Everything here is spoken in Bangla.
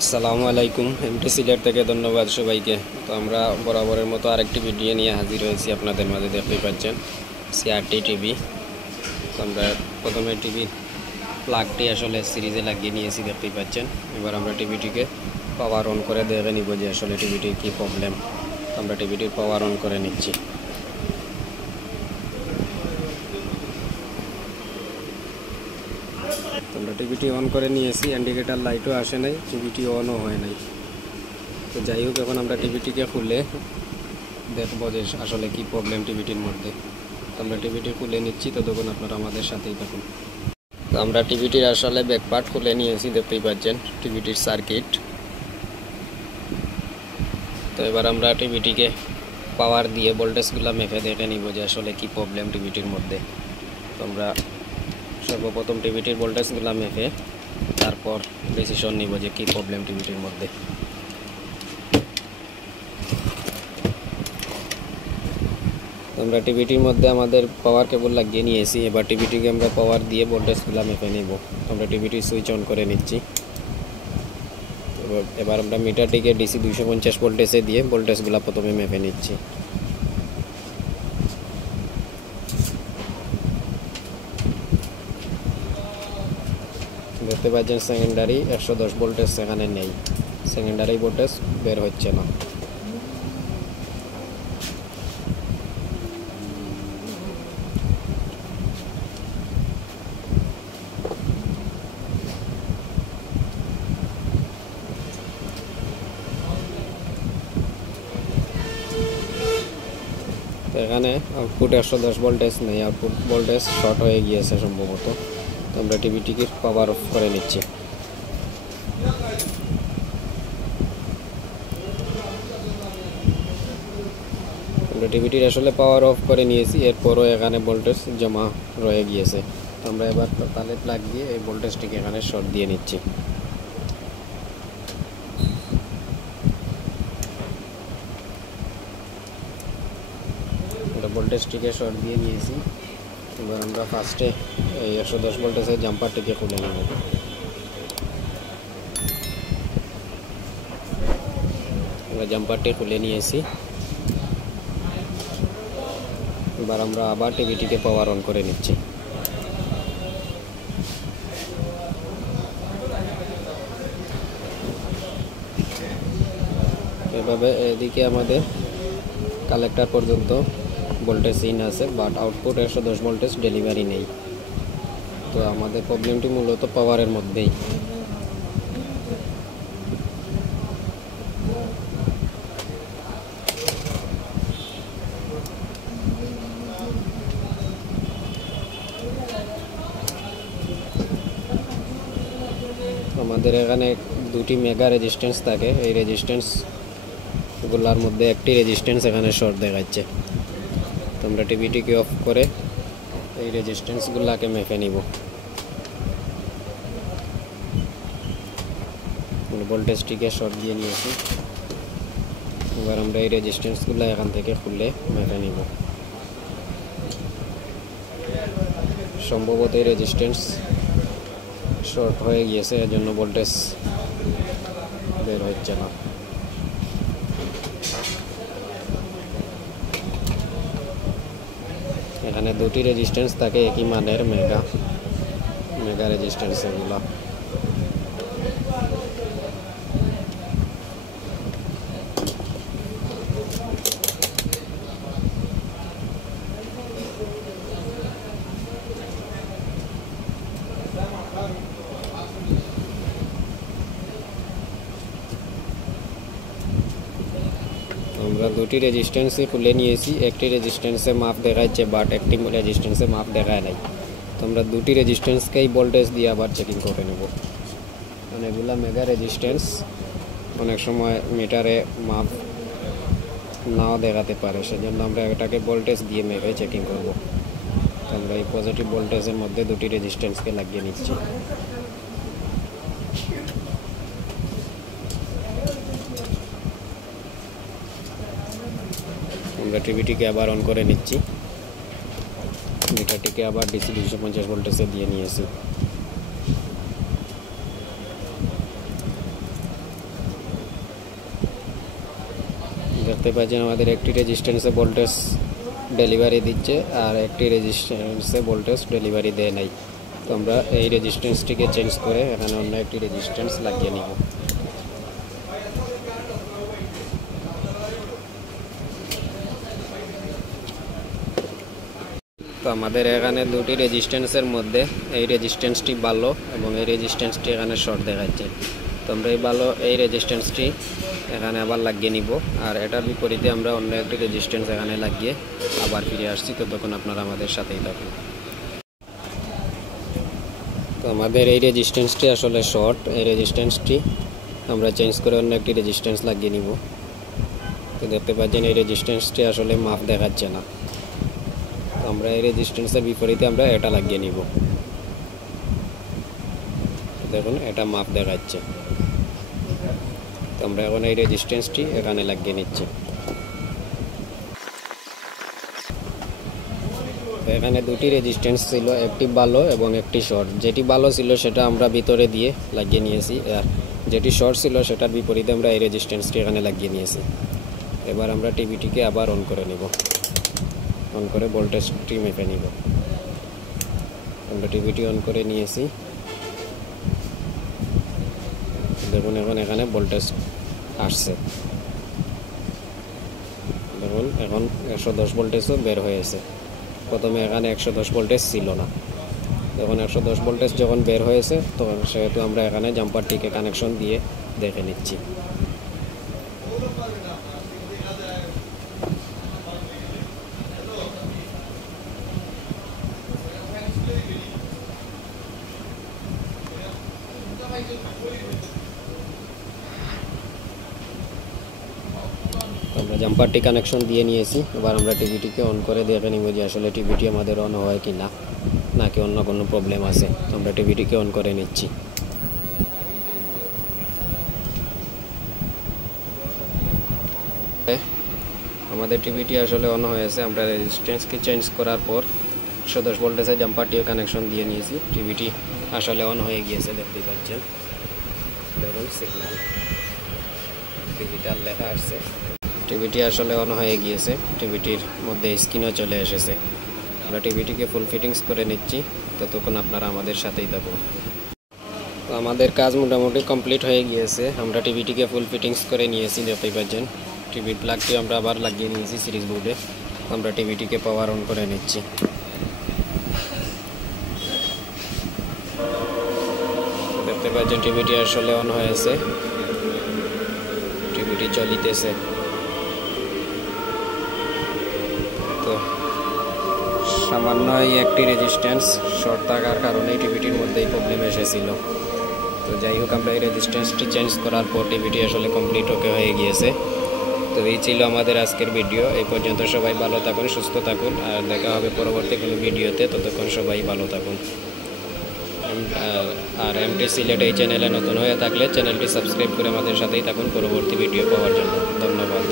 আসসালামু আলাইকুম। এমটি সিলেট থেকে ধন্যবাদ সবাইকে। তো আমরা বরাবরের মতো আরেকটি ভিডিও নিয়ে হাজির হয়েছি আপনাদের মাঝে, দেখতেই পাচ্ছেন সিআরটি টিভি। তো আমরা প্রথমে টিভির প্লাগটি আসলে সিরিজে লাগিয়ে নিয়েছি, দেখতেই পাচ্ছেন। এবার আমরা টিভিটিকে পাওয়ার অন করে দেখে নিব যে আসলে টিভিটির কী প্রবলেম। তো আমরা টিভিটির পাওয়ার অন করে নিচ্ছি। আমরা টিভিটি অন করে নিয়েছি, ইন্ডিকেটার লাইটও আসে নাই, টিভিটি অনও হয় নাই। তো যাই হোক, এখন আমরা টিভিটিকে খুলে দেখব যে আসলে কি প্রবলেম টিভিটির মধ্যে। তো আমরা টিভিটি খুলে নিচ্ছি, ততক্ষণ আপনারা আমাদের সাথেই থাকুন। তো আমরা টিভিটির আসলে ব্যাকপার্ট খুলে নিয়েছি, দেখতেই পাচ্ছেন টিভিটির সার্কিট। তো এবার আমরা টিভিটিকে পাওয়ার দিয়ে ভোল্টেজগুলো মেপে দেখে নিব যে আসলে কি প্রবলেম টিভিটির মধ্যে। তো আমরা সর্বপ্রথম টিভিটির ভোল্টেজগুলো মেপে তারপর ডিসিশন নিব যে কি প্রবলেম টিভিটির মধ্যে। আমরা টিভিটির মধ্যে আমাদের পাওয়ার কেবল লাগিয়ে নিয়েছি। এবার টিভিটিকে আমরা পাওয়ার দিয়ে ভোল্টেজগুলো মেপে নিব। আমরা টিভিটি সুইচ অন করে নিচ্ছি। এবার আমরা মিটারটিকে ডিসি 250 ভোল্টেজে দিয়ে ভোল্টেজগুলো প্রথমে মেপে নিচ্ছি। দেখতে পাচ্ছেন সেকেন্ডারি 110 ভোল্টেজ সেখানে নেই, সেকেন্ডারি ভোল্টেজ বের হচ্ছে না। তো এখানে আউটপুট 110 ভোল্টেজ নেই, আউটপুট ভোল্টেজ শর্ট হয়ে গিয়েছে সম্ভবত। তো আমরা টিভিটিকে পাওয়ার অফ করে নিচ্ছি। আমরা টিভিটির আসলে পাওয়ার অফ করে নিয়েছি, এরপরও এখানে ভোল্টেজ জমা রয়ে গিয়েছে। তো আমরা এবার তালে প্লাগ দিয়ে এই ভোল্টেজটিকে এখানে শর্ট দিয়ে নিচ্ছি। আমরা ভোল্টেজটিকে শর্ট দিয়ে নিয়েছি। এবার আমরা ফার্স্টে এই 110 ভোল্টেজের জাম্পারটিকে খুলে নেব। আমরা জাম্পারটি খুলে নিয়েছি। এবার আমরা আবার টিভিটিকে পাওয়ার অন করে নিচ্ছি। এভাবে এদিকে আমাদের কালেক্টর পর্যন্ত ভোল্টেজ ইন আছে, বাট আউটপুট 110 ভোল্টেজ ডেলিভারি নেই। তো আমাদের প্রবলেমটি মূলত পাওয়ারের মধ্যেই। আমাদের এখানে দুটি মেগা রেজিস্ট্যান্স থাকে, এই রেজিস্ট্যান্সগুলোর মধ্যে একটি রেজিস্ট্যান্স এখানে শর্ট দেখাচ্ছে। তো আমরা টিভিটিকে অফ করে এই রেজিস্ট্যান্সগুলোকে মেপে নিব। ভোল্টেজটিকে শর্ট দিয়ে নিয়েছি। এবার আমরা এই রেজিস্ট্যান্সগুলো এখান থেকে খুলে মেপে নিব। সম্ভবত এই রেজিস্ট্যান্স শর্ট হয়ে গিয়েছে, এর জন্য ভোল্টেজ বের হচ্ছে না। এখানে দুটি রেজিস্ট্যান্স থাকে একই মানের, মেগা রেজিস্ট্যান্স এগুলো। আমরা দুটি রেজিস্ট্যান্সই খুলে নিয়েছি। একটি রেজিস্ট্যান্সে মাপ দেখাচ্ছে, বাট একটি রেজিস্ট্যান্সে মাপ দেখায় নাই। তো আমরা দুটি রেজিস্ট্যান্সকেই ভোল্টেজ দিয়ে আবার চেকিং করে নেব। কারণ এগুলো মেগা রেজিস্ট্যান্স, অনেক সময় মিটারে মাপ নাও দেখাতে পারে, সেজন্য আমরা এটাকে ভোল্টেজ দিয়ে মেপে চেকিং করব। তো আমরা এই পজিটিভ ভোল্টেজের মধ্যে দুটি রেজিস্ট্যান্সকে লাগিয়ে নিচ্ছি। আমরা টিভিটিকে আবার অন করে নিচ্ছি। মিটারটিকে আবার ডিসি 250 ভোল্টেজে দিয়ে নিয়েছি। দেখতে পাচ্ছেন আমাদের একটি রেজিস্ট্যান্সে ভোল্টেজ ডেলিভারি দিচ্ছে আর একটি রেজিস্ট্যান্সে ভোল্টেজ ডেলিভারি দেয় নাই। তো আমরা এই রেজিস্ট্যান্সটিকে চেঞ্জ করে এখানে অন্য একটি রেজিস্ট্যান্স লাগিয়ে নিব। তো আমাদের এখানে দুটি রেজিস্ট্যান্সের মধ্যে এই রেজিস্ট্যান্সটি ভালো এবং এই রেজিস্ট্যান্সটি এখানে শর্ট দেখাচ্ছে। তো আমরা এই রেজিস্ট্যান্সটি এখানে আবার লাগিয়ে নিব আর এটার বিপরীতে আমরা অন্য একটি রেজিস্ট্যান্স এখানে লাগিয়ে আবার ফিরে আসছি। তো তখন আপনারা আমাদের সাথেই থাকুন। তো আমাদের এই রেজিস্ট্যান্সটি আসলে শর্ট, এই রেজিস্ট্যান্সটি আমরা চেঞ্জ করে অন্য একটি রেজিস্ট্যান্স লাগিয়ে নিব। তো দেখতে পাচ্ছেন এই রেজিস্ট্যান্সটি আসলে মাপ দেখাচ্ছে না। আমরা এই রেজিস্ট্যান্সের বিপরীতে আমরা এটা লাগিয়ে নিব। দেখুন এটা মাপ দেখাচ্ছে। তো আমরা এখন এই রেজিস্ট্যান্সটি এখানে লাগিয়ে নিচ্ছি। এখানে দুটি রেজিস্ট্যান্স ছিল, একটি ভালো এবং একটি শর্ট। যেটি ভালো ছিল সেটা আমরা ভিতরে দিয়ে লাগিয়ে নিয়েছি আর যেটি শর্ট ছিল সেটার বিপরীতে আমরা এই রেজিস্ট্যান্সটি এখানে লাগিয়ে নিয়েছি। এবার আমরা টিভিটিকে আবার অন করে নিব, অন করে ভোল্টেজটি মেপে নিব। আমরা টিভিটি অন করে নিয়েছি। দেখুন এখন এখানে ভোল্টেজ আসছে। দেখুন এখন 110 ভোল্টেজও বের হয়েছে। প্রথমে এখানে 110 ভোল্টেজ ছিল না। যখন 110 ভোল্টেজ যখন বের হয়েছে তখন সেহেতু আমরা এখানে জাম্পারটিকে কানেকশন দিয়ে দেখে নিচ্ছি। আমরা জাম্পারটি কানেকশন দিয়ে নিয়েছি। এবার আমরা টিভিটিকে অন করে দেখে নিব যে আসলে টিভিটি আমাদের অন হয় কি না, নাকি অন্য কোনো প্রবলেম আছে। আমরা টিভিটিকে অন করে নিচ্ছি। আমাদের টিভিটি আসলে অন হয়েছে। আমরা রেজিস্ট্যান্সকে চেঞ্জ করার পর 110 ভোল্টেজের জাম্পারটিও কানেকশন দিয়ে নিয়েছি। টিভিটি আসলে অন হয়ে গিয়েছে, দেখতেই পাচ্ছেন। দেখুন সিগন্যাল ডিজিটাল লেখা আসছে। টিভিটি আসলে অন হয়ে গিয়েছে, টিভিটির মধ্যে স্ক্রিনও চলে এসেছে। আমরা টিভিটিকে ফুল ফিটিংস করে নিচ্ছি, ততক্ষণ আপনারা আমাদের সাথেই থাকুন। তো আমাদের কাজ মোটামুটি কমপ্লিট হয়ে গিয়েছে। আমরা টিভিটিকে ফুল ফিটিংস করে নিয়েছি, দেখতেই পাচ্ছেন। টিভির প্লাগটি আমরা আবার লাগিয়ে নিয়েছি সিরিজ বোর্ডে। আমরা টিভিটিকে পাওয়ার অন করে নিচ্ছি। দেখতে পাচ্ছেন টিভিটি আসলে অন হয়েছে, টিভিটি চলিতেছে। তো সামান্য একটি রেজিস্ট্যান্স শর্ট থাকার কারণে টিভিটির মধ্যেই প্রবলেম এসেছিল। তো যাই হোক, আমরা এই রেজিস্ট্যান্সটি চেঞ্জ করার পর টিভিটি আসলে কমপ্লিট হয়ে গিয়েছে। তো এই ছিল আমাদের আজকের ভিডিও। এই পর্যন্ত সবাই ভালো থাকুন, সুস্থ থাকুন, আর দেখা হবে পরবর্তী কোনো ভিডিওতে। ততক্ষণ সবাই ভালো থাকুন। আর এমটি সিলেট এই চ্যানেলে নতুন হয়ে থাকলে চ্যানেলটি সাবস্ক্রাইব করে আমাদের সাথেই থাকুন পরবর্তী ভিডিও পাওয়ার জন্য। ধন্যবাদ।